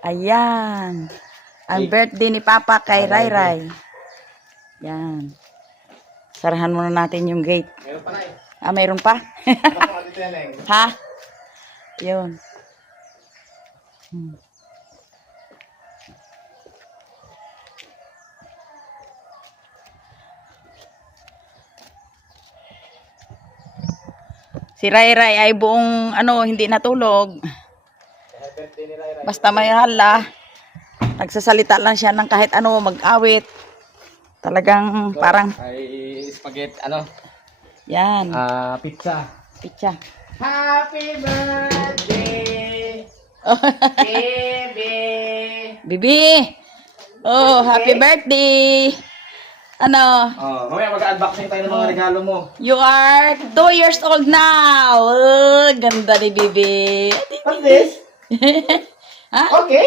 Ayan. Ang birthday ni Papa kay Ray Ray. Yan. Sarahan muna natin yung gate. Meron pa na eh. Ah, mayroon pa? Baka dito yan eh. Ha? Yun. Si Ray Ray ay buong hindi natulog. Birthday ni Ray Ray. Basta may hala. Nagsasalita lang siya ng kahit mag-awit. Talagang parang Ay spaghetti, yan. pizza. Pizza. Happy birthday, baby. Bibi! Oh, happy birthday! Oh, mamaya mag-unboxing tayo ng mga regalo mo. You are 2 years old now! Oh, ganda ni Bibi. What's this? Ha? Okay.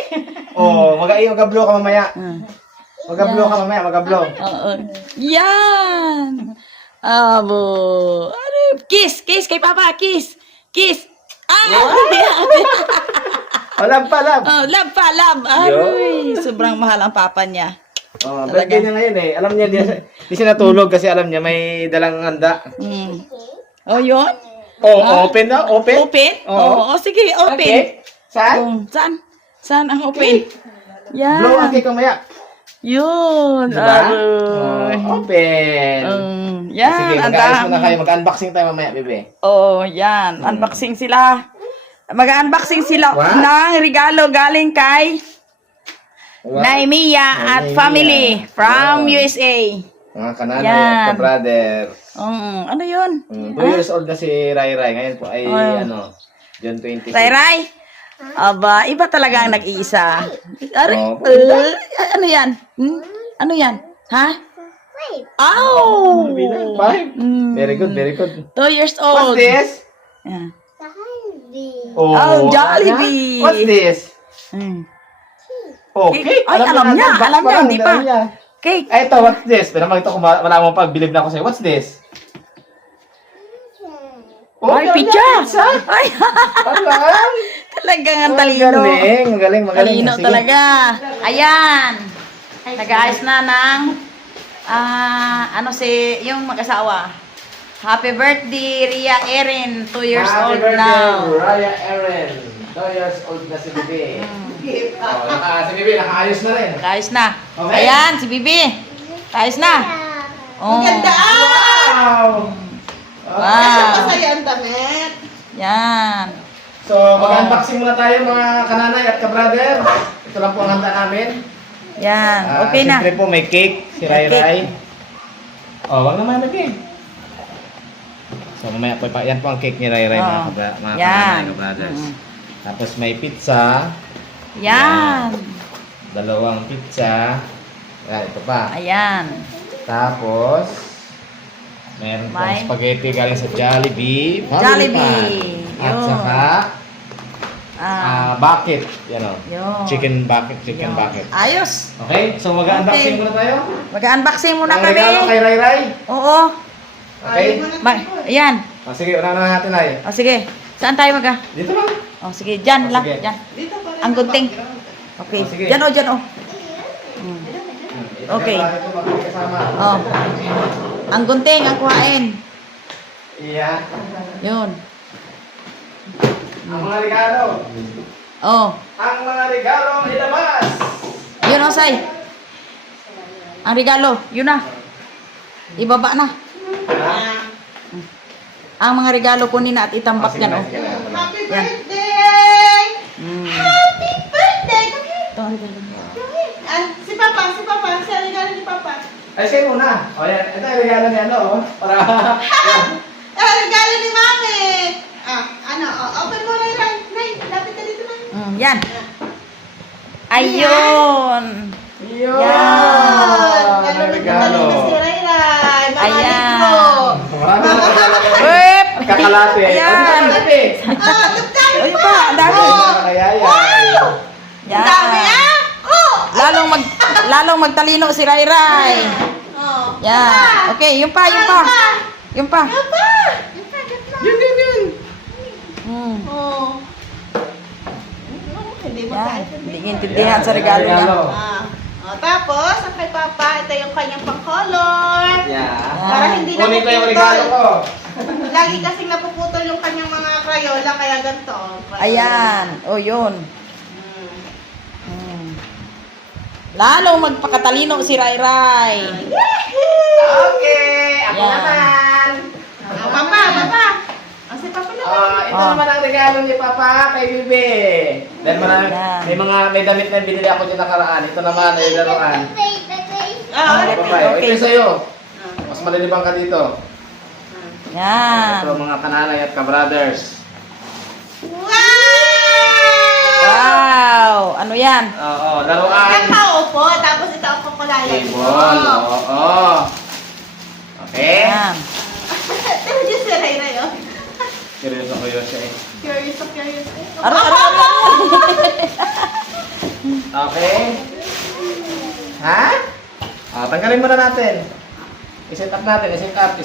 Oh, mag-blow ka mamaya. Mag-blow ka mamaya, mag-blow. Oo. Yan! Abo. Kiss! Kiss kay Papa! Kiss! Kiss! Ah! Oh, love pa, love. Oh, love pa, love! Ay, sobrang mahal ang Papa niya. Oh, birthday niya ngayon eh. Alam niya, di siya natulog kasi alam niya may dalang handa. Oh, yun? Oh, open na, open. Open? Oo. Oh, sige, open. Okay. Saan? Oh, saan? Saan ang open? Yan. Blow ang cake mamaya. Yun. Diba? Aroy. Open. Yan. Sige, mag-ayos muna kayo. Mag-unboxing tayo mamaya, bebe. Oh, yan. Unboxing sila. Mag-unboxing sila What? ng regalo galing kay Naimia at Naimia. Family from Wow. USA. Mga kananay Yan. at ka-brother. Ano yun? 2 years old na si Ray Ray. Ngayon po ay, June 26. Ray Ray? Aba, iba talaga ang nag-iisa. Oh, Ano yan? Ano yan? Ha? Oh! Bilang 5. Very good, very good. 2 years What's old. this? Yeah. Oh, Jollibee. What's this? Mm. Oh, Cake. cake. Ay, alam na, niya. box Alam pa niya, lang, hindi alam pa. niya. Cake. Ay, ito, what's this? Pero naman ito kung malaman mo pag bilib na ako sa'yo. What's this? Oh, Ay, yan, pizza. Pizza? Ay, Alam. talagang ang Magaling, talino. magaling. Talino Sige. talaga. Ayan. Nag-aayos na ng yung mag-asawa. Happy birthday, Ria Erin. 2 years Happy old birthday, now. Raya Erin. 2 years old na si Bibi. Si Bibi, nakaayos na rin. Nag-aayos na. Okay. Ayan, si Bibi. Nag-aayos na. Oh. Wow! Wow. Masaya ang damit. Yan. So, mag-unboxing muna tayo mga kananay at ka-brother. Ito lang po ang handa namin. Yan. Okay na. Siyempre po may cake, si Ray May cake. Ray. Oh, wag naman mag-cake. So, mamaya po, yan po ang cake ni Ray Ray, mga Yan. kananay, ka-brothers. Tapos may pizza. Yan. Dalawang pizza. Yan, ito pa. Ayan. Tapos, meron pong May- spaghetti galing sa Jollibee. Family Jollibee. Pan. At Yun. saka, bucket. Yan o. Yun. Chicken bucket, chicken Yun. bucket. Ayos. Okay, so mag-unboxing muna tayo. Mag-unboxing muna Ang kami. regalo kay Ray Ray. Oo. Okay? Ayan. Sige, una na natin ay. O sige. Saan tayo Dito lang. O sige, dyan lang. sige. Dyan. Dito pa rin. Ang gunting. Okay. O, sige. Dyan o, dyan o. Okay. Ito magkakasama. O. Ang gunting, ang kuhain. Iya. Yun. Ang mga regalo. O. Ang mga regalo ilabas. Yun o, Say. Ang regalo. Yun na. Ibaba na. Ang mga regalo kunin na at itambak Sige yan na, o. sige na. Happy Yan. birthday! Mm. Happy birthday! Come here. Ito ang regalo niya. Come here. Si Papa. Si regalo ni Papa. Ay, sige muna. O yan, ito yung regalo ni ano, oh. Para, yan. Regalo ni Mami. Open mo na Ray. Ray, lapit na dito na. Yan. Ayun. Yun! Yan. Ang regalo. Si Ray Ray. Mga Ayan. libro. Marami na regalo ko. Wep! Kakalate. Ayan. Kakalate. Dami Ayun pa, ang dami. Wow! Ang dami ah. Lalong magtalino si Ray Ray. Oh. Yan. Okay, yung pa. Yung pa. Papa. Yun. Mm. Oh. Hindi mo Yan. kaintindihan. Hindi intindihan sa regalo niya. Tapos, ang kay Papa, ito yung kanyang pang-color. Yeah. Para hindi Kunin ko yung napuputol. regalo ko. Lagi kasing napuputol yung kanyang mga Crayola, kaya ganito. Ayan. O, yun. Hmm. Hmm. Lalong magpakatalino si Rai Rai. Okay, ako Yan. naman. Papa. Ang si Papa naman. Ito naman ang regalo ni Papa kay Bibi. Dahil marami, Yan. may damit na binili ako dyan nakaraan. Ito naman ay laruan. Ah, Babae. Okay. Ito yung sa'yo. Mas malilibang ka dito. Yan. Ito mga kananay at ka-brothers. Wow! Wow! Ano yan? Oo, laruan. Kakao po, tapos ito ang kukulayan Table. mo. Oo. Okay? Yan. Pero dyan si Ray Ray, oh. Seryoso ko yun siya eh. Curious na curious. Aro, aro, aro. Okay? Ha? Tanggalin muna natin. I-set up natin, i-set up.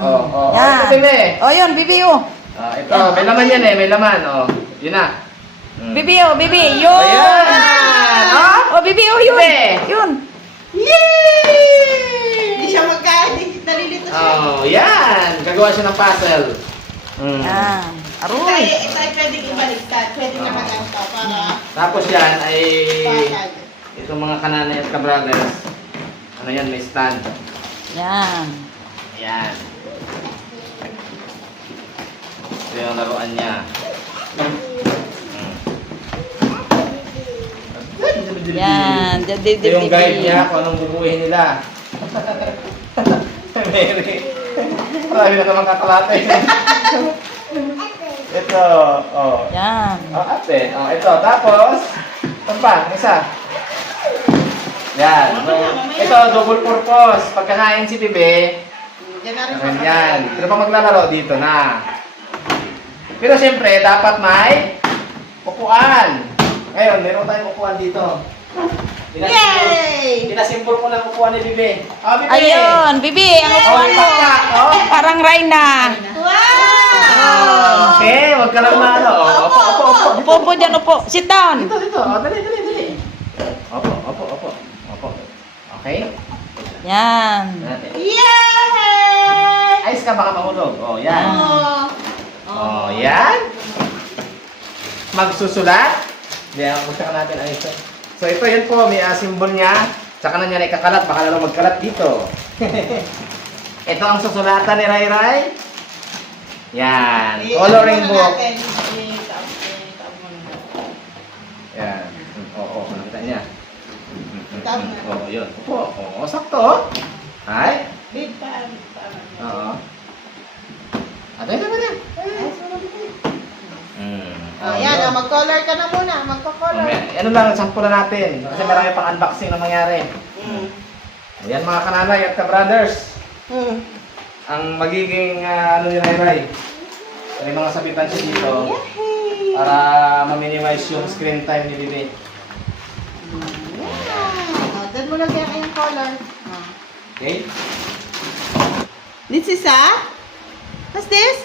Oo. Yan. Ito, Bibi. O, yun, Bibi, o. Ito, may laman yan eh, may laman. Yun na. Bibi, o, Bibi. Yun. Ayan. O, Bibi, o, yun. Bibi. Yun. Yay! Hindi siya hindi nalilito siya. Yan. Gagawa siya ng puzzle. Yan. Aroy. Ito ay pwedeng ibaliktad. Pwedeng nakaganto para Tapos yan ay bagay. itong mga kananay at ka-brothers. Ano yan, may stand. Yan. Ayan. Ito yung laruan niya. Yan. Ito yung guide niya kung anong bubuhin nila. Mary. Marami na naman kakalate. Ito. Yan. Ate. Ito. Tapos, ito pa, isa. Yan. Ito, double purpose. Pagkakain si Bibi, Diyan na rin yan. Pero pag maglalaro, dito na. Pero siyempre, dapat may upuan. Ngayon, meron tayong upuan dito. Yay! Pinasimbol ko ng upuan ni Bibi. Bibi! Ayun, Bibi, ang upuan mo. Parang Rayna. Wow! Okay, wag ka lang na ano. Opo. Upo, upo dyan, upo. Sit down. Dito. Dali. Opo. Okay? Yan. Natin. Yay! Ayos ka, baka mahulog. Yan. Yan. Magsusulat. Yan, magsusulat natin. Ayos. So, ito yun po. May symbol niya. Tsaka na niya na ikakalat. Baka lalo magkalat dito. Ito ang susulatan ni Rai Rai. Yan. Coloring book. Yan. Oo, nakita niya. Oo, yun. Oo, sakto. Ay. Oo. Atay naman yan. Yan, mag-color ka na muna. Magko-color. Ano lang, sample na natin. Kasi marami pang unboxing na mangyari. Ayan mga kananay at ka-brothers. Ang magiging ano ni Rai Rai. May mga sabitan siya dito. Para ma-minimize yung screen time ni Bibi. Doon mo lagyan kayong color. Okay? This is what's this?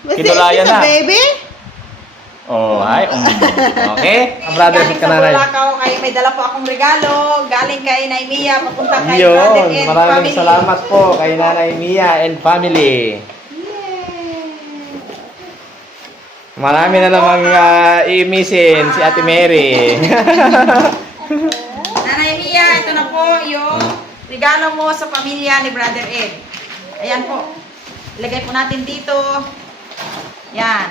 What's Kinulayan this? Is a na. baby? Hi. Okay? Ang brothers at Galing sa kananay. Bulacau, kaya may dala po akong regalo. Galing kay Naimia, papunta kay Brother Yun, and maraming family. salamat po kay Nanay Mia and family. Marami na namang iimisin si Ate Mary. Nanay Mia, ito na po yung regalo mo sa pamilya ni Brother Ed. Ayan po. Ilagay po natin dito. Yan.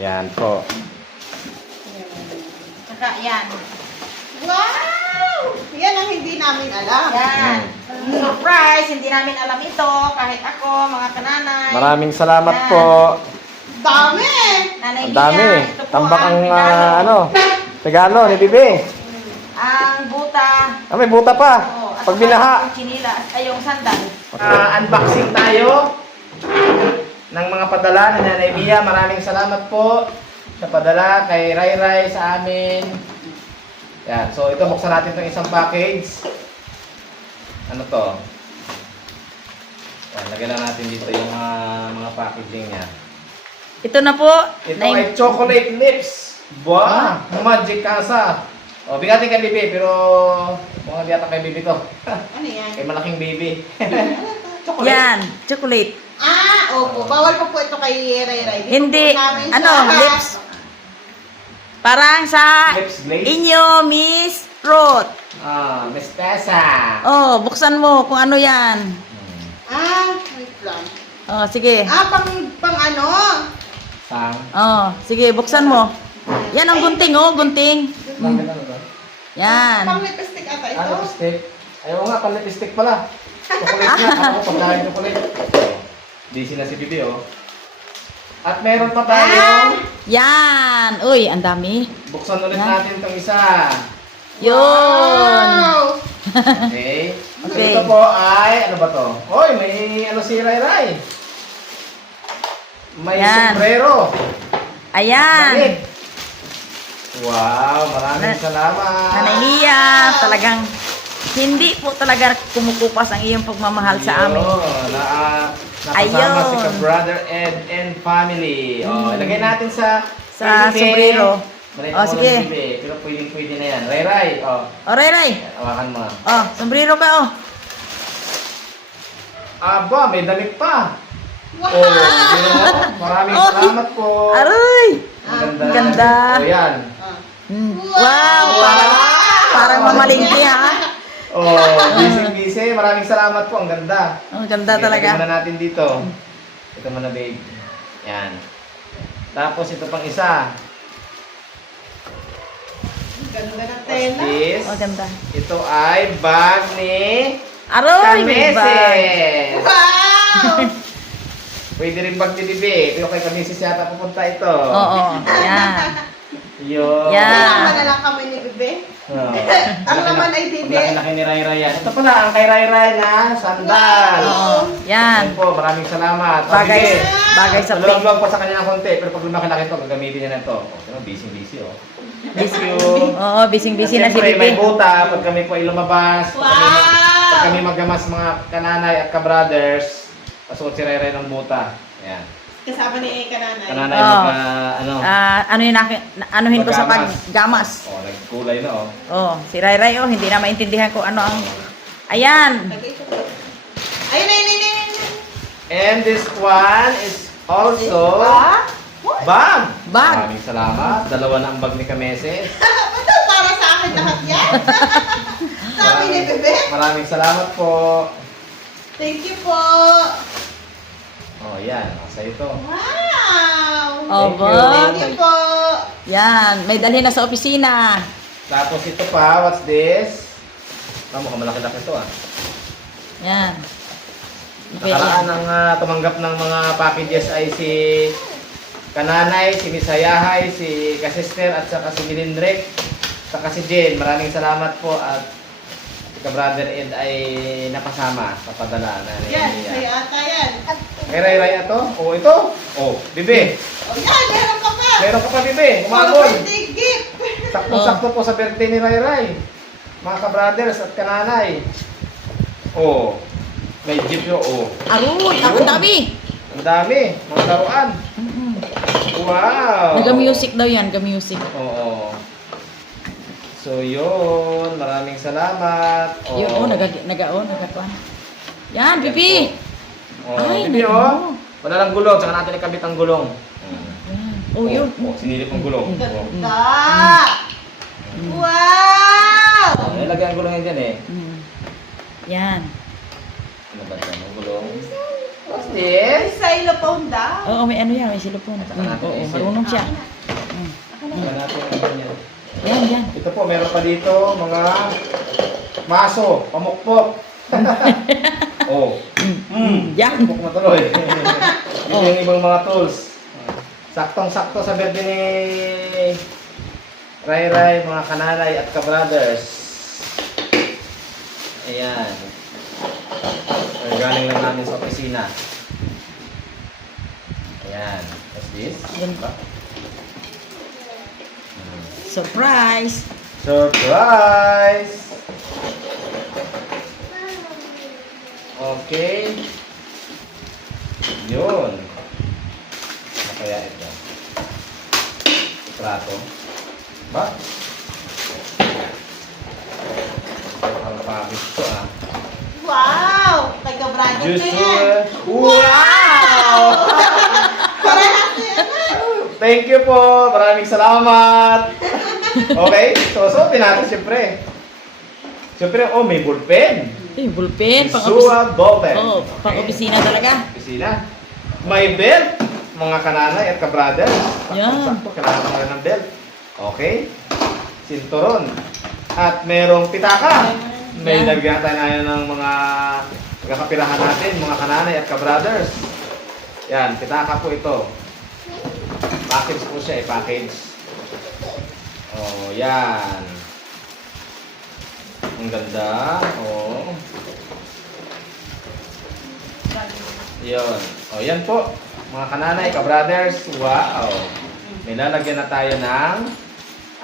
Yan po. Saka yan. Wow! Yan ang hindi namin alam. Yan. Surprise! Hindi namin alam ito. Kahit ako, mga kananay. Maraming salamat Yan. po. Dami! Nanay Ang Mia, dami. ito po Tambak ang regalo. regalo ni Bibi. Ang buta. May buta pa. Oh, at Pag saka binaha. yung chinilas, ay yung sandal. Unboxing tayo ng mga padala ni Nanay Mia. Maraming salamat po sa padala kay Rai Rai sa amin. Yan. So, ito, buksan natin itong isang package. Ano to? Yan, lagyan lang natin dito yung mga packaging niya. Ito na po. Ito ay chocolate lips. Wow, magic kasa. O, bigatin kay Bibi, pero mukhang di ata kay Bibi to. Ano yan? Kay malaking Bibi. Yan, chocolate. Opo. Bawal po ito kay Ray Ray. Dito Hindi, po namin ano, sa- lips. Parang sa Lips glaze? inyo, Miss Fruit. Ah, Miss Tessa. Oh, buksan mo kung ano yan. Wait lang. Oh, sige. Pang ano? Sang. Oh, sige, buksan mo. Yan ang gunting, oh, gunting. Bakit ano ba? Yan. Pang lipstick ata ito. Lipstick. Ayaw nga, pang lipstick pala. Chocolate na. Ako, pagkain chocolate. Busy na si Bibi, oh. At meron pa tayo. Yan. Uy, ang dami. Buksan ulit Yan. natin itong isa. Yun. Wow! Okay. At Okay. ito po ay, ano ba to? Hoy, may ano si Ray Ray. May Yan. sombrero. Ayan. Damit. Wow, maraming salamat. Nanaiya, talagang hindi po talaga kumukupas ang iyong pagmamahal sa amin. Nakasama Ayun. si ka-brother Ed and family. Oh, ilagay natin sa bibi. sombrero. Maliit Oh, mo sige. ng bibi, pero pwedeng-pwede na yan. Ray Ray, oh. O, Ray. Hawakan mo. Oh, sombrero ka, oh. Aba, may damit pa. Wow! Oh, yun mo. Maraming Oh. salamat po. Aray! Ang Ang ganda. Oh, yan. Wow, parang mamalingki, ha? Oh, busy. Maraming salamat po. Ang ganda. Ang ganda Sige, talaga. lagyan muna natin dito. Ito muna, babe. Yan. Tapos ito pang isa. Ganda ng What's tela. this? Oh, ganda. Ito ay bag ni Aray, may bag. Kameses. Wow! Pwede rin bag ni Bibi. Pero kay Kameses yata pupunta ito. Oo, yan. Yun. Yan. Kasama na lang kami ni Bebe. Oh. Ang laman ay Bibi. Laki-laki ni Ray Ray yan. Ito pala, ang kay Ray Ray na sandal. Oo, yan. Yan po, maraming salamat. Bagay, bagay sa pink. Vlog pa sa kanya ng konti, pero pag lumaki-laki ito, gagamitin niya na ito. Oh, busy, oh. Thank you. Oo, busy-busy na si Siyempre, may Bibi. buta, pag kami po ay lumabas, Wow! pag kami magamas mga kananay at ka-brothers, pasuot si Ray Ray ng buta. Yan. Kasama ni Kananay. Kananay, Oo. ano, Ano yun, anuhin ko sa Magamas. paggamas. oh, nagkulay na, oh. Oh, si Ray Ray, oh, hindi na maintindihan ko ano ang... Ayan. Ayun. And this one is also bag. Bag. Maraming salamat. Dalawa na ang bag ni Kameses. Ito para sa akin lahat yan. Sabi ni Bebe. Maraming salamat po. Thank you po. Oh, yan. Sa ito. Wow! Oh, Thank you. bag. Thank you po. Yan, may dalhin na sa opisina. Tapos ito pa, what's this? Mukhang malaki-laki ito, ah. Yan. Nakaraan ang tumanggap ng mga packages ay si Kananay, si Misayahay, si Kasister at saka si Milindrek, saka si Jen. Maraming salamat po at si ka-brother Ed ay napasama sa padala na Yan, niya. sa'yo ata yan. May Ray ito? Oh, ito? Oh, Bibi. O yan, meron ka pa. Meron ka pa, Bibi. For Umabol. birthday gift. Sakto-sakto po sa birthday ni Ray. Mga ka-brothers at kananay. Oh, may jeep yun. Oh, Aroy, ang dami. ang dami. Mga laruan. Wow. Naga-music daw yan, ga-music. Oo. So, yun. Maraming salamat. Oh. Yun, oh, nagakuan. Yan, Bibi. Oh, Ay, Bibi, nag- oh. Wala lang gulong. Tsaka natin ikabit ang gulong. Yan. Oh, yun. Oh, sinilip ang gulong. Oh. Ganda. Wow! Oh, nilagay ang gulong yan dyan eh. Mm. Yan. Ano ba ito? Ang gulong? What's May this? xylophone daw. Oo, may ano yan, may silupon. Oo, marunong siya. Mm. Ano natin ang ganyan? Yan. Ito po, meron pa dito mga maso, pamukpok. Oh. Yan. Pamukpok na tuloy. Ito yung ibang mga tools. Saktong-sakto sa birthday ni Ray, mga kananay at ka-brothers. Ayan. Galing lang namin sa opisina. Ayan. What's this? Yan. Surprise! Surprise! Okay. Yun. kaya ito? Prato. Ba? Ang pabis ko Wow! Taga-brother ko Juice. yan. Wow! Parehas na yan. Thank you po. Maraming salamat. Okay, so suotin natin siyempre. Siyempre, oh, may ballpen. Bulpen, Suwa ballpen. Oh, pang-opisina talaga. Opisina. May belt, mga kananay at kabrothers. Yan. Sakto, kailangan naman ng belt. Okay. Sinturon. At merong pitaka. May Yan. lagyan tayo ng mga kakapirahan natin, mga kananay at kabrothers. Yan, pitaka po ito. Package po siya, package. Oh, yan. Ang ganda. Oh. Yun. Oh, yan po. Mga kananay, kabrothers. Wow. May lalagyan na tayo ng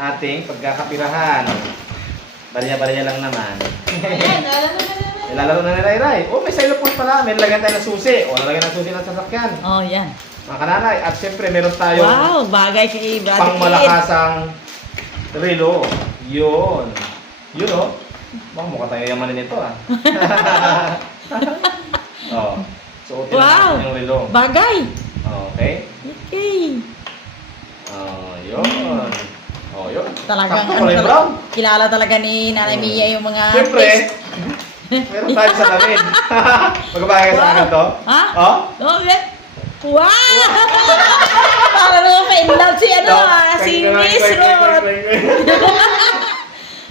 ating pagkakapirahan. Barya-barya lang naman. Ayan, alam mo na naman. Nilalaro na ni Ray. Oh, may xylophone pala. May lalagyan tayo ng susi. O, lalagyan ng susi ng sasakyan. Oh, yan. Mga kananay. At syempre, meron tayong Wow, bagay kay Brother Ed. pangmalakasang relo. Yun. Yun, oh. Baka mukha tayo yamanin ito, ah. Oh. Suotin Wow. natin yung relo. Bagay. Okay. Okay. Oh, yun. Oh, yun. Talagang Sakto, kulay brown. kilala talaga ni Nanay Mia yung mga Siyempre, taste. meron tayo sa lamin. Magkabagay ka sa akin to? Ha? Oh? Oh, yeah. Wow! Parang naman pa in love si ano si Miss Rod.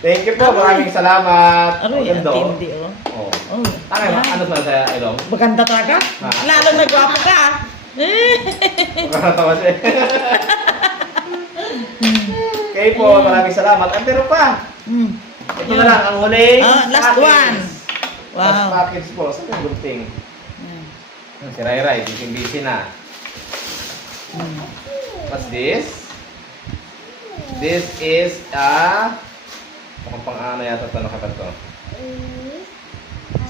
Thank you po, maraming salamat. Ano Ang yan? ganda, oh. Tindi, oh. Oh. Oh. Tangay, ano sa ilong? Maganda talaga. Ah. Lalo nagwapo ka. Magkakatawa siya. Okay po, maraming salamat. Ang pero pa, Hmm. ito na lang, ang huli. Last one. Last Wow. package po. Saan yung gunting? Si Rai Rai, busy na. What's this? This is mukhang pang-ano yata ito nakatan to.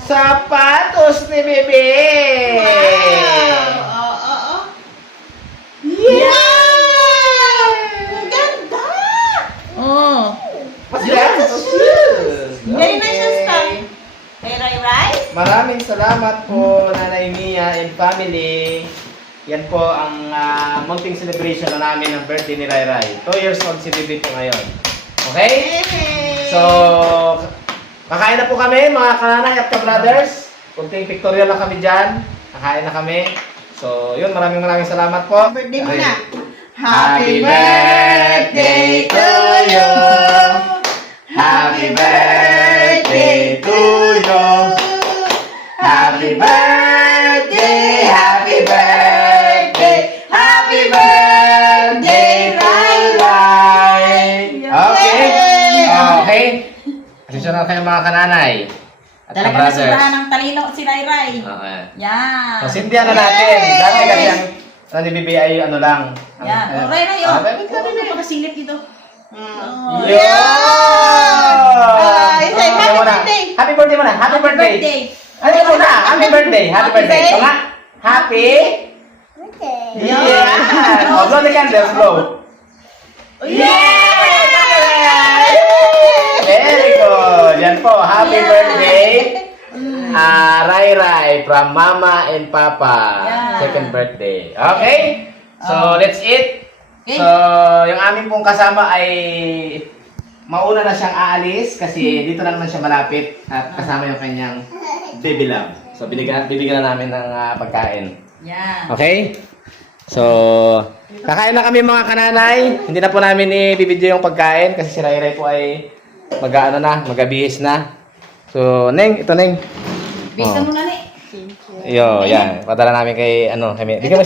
Sapatos ni Bebe! Wow! Oo. Yeah! Ang ganda! Oh. What's that? Shoes! Very nice yung style. Hey, Rai? Maraming salamat po, Nanay Mia and family. Yan po ang munting celebration na namin ng birthday ni Rai Rai. 2 years old si Bibi po ngayon. Okay? So, kakain na po kami mga kananay at ka-brothers. Kunting pictorial lang kami dyan. Kakain na kami. So, yun, maraming salamat po. Birthday mo na. Happy birthday to you. Happy birthday to you. Happy birthday, happy birthday, happy birthday, Rai Rai. Okay? Okay? Asensya na kayo mga kananay. At Talaga ka-brothers. nasurahan ng talino si Rai Rai. Okay. Yan. So, sindihan na natin. Dati kasi ang nibibigay ay ano lang. Yan. Oh, Rai Rai, oh. Wait lang, wait lang. Napakasilip dito. Oh. Say happy birthday. Happy birthday muna. Happy birthday. Ano muna? Happy birthday. Happy birthday. Ito nga. Happy. Yeah. Oh, blow the candles. Blow. Yeah. Very good. Yan po. Happy birthday. Rai Rai from Mama and Papa. Yeah. Second birthday. Okay? So, let's eat. Okay. So, yung aming pong kasama ay mauna na siyang aalis kasi dito lang siya malapit at kasama yung kanyang baby love. So, bibigyan na namin ng pagkain. Yan. Okay? So, kakain na kami mga kananay. Hindi na po namin i-video yung pagkain kasi si Rai Rai po ay magabihis na. So, Neng, ito Neng. Bisa mo na ni. Yo, yan. Padala namin kay Bigyan mo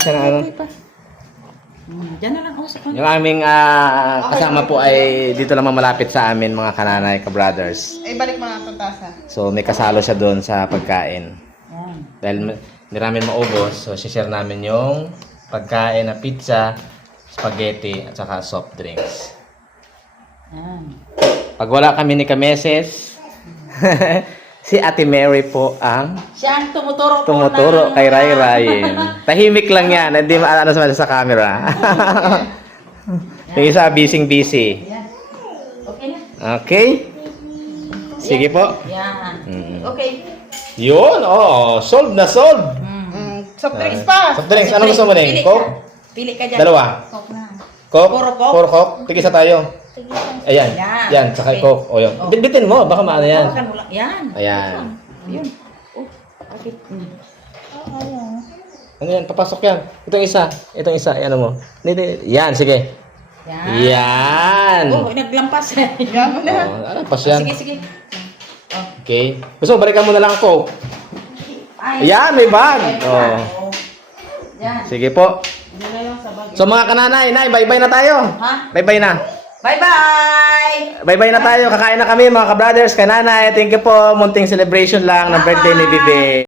siya ng ano. Diyan na lang ako sa Yung aming kasama po ay dito lang malapit sa amin mga kananay ka-brothers. Ay, balik mo na itong tasa. So may kasalo siya doon sa pagkain. Yan. Dahil hindi namin maubos, so share namin yung pagkain na pizza, spaghetti, at saka soft drinks. Yan. Pag wala kami ni Kameses, Si Ate Mary po ang Siya ang tumuturo po tumuturo ng- kay Rai Rai. Tahimik lang yan, hindi maano sa camera. Yung isa, busy. Yan. Okay na. Okay? Sige po. Yan. Mm. Okay. Yun, oo. Solve na solve. Soft drinks pa. Soft drinks, ano gusto mo Pili din? ka. Coke? Pili ka dyan. Dalawa? Coke na. Coke? Puro Coke? Puro Coke? Tigisa tayo. Ayan. Yan. Yan, tsaka Okay. Coke. O yun. Oh. Bitbitin mo, baka maano yan. Hawakan mo lang. Yan. Ayan. Yun. Oh, okay. Ano yan? Papasok yan. Itong isa. Ano mo? Hindi. Yan, sige. Yan. Yan. Oh, naglampas. Yan mo na. Ano pas yan? Sige. Oh. Okay. Gusto mo, balikan mo na lang ang Coke. Ay. Ayan, may bag. Oh. Oh. Yan. Sige po. Yan na yung sa bag. So mga kananay, nay, bye-bye na tayo. Ha? Bye-bye na. Bye-bye! Bye-bye na tayo. Kakain na kami mga ka-brothers, kananay. Thank you po. Munting celebration lang ng birthday ni Bibi.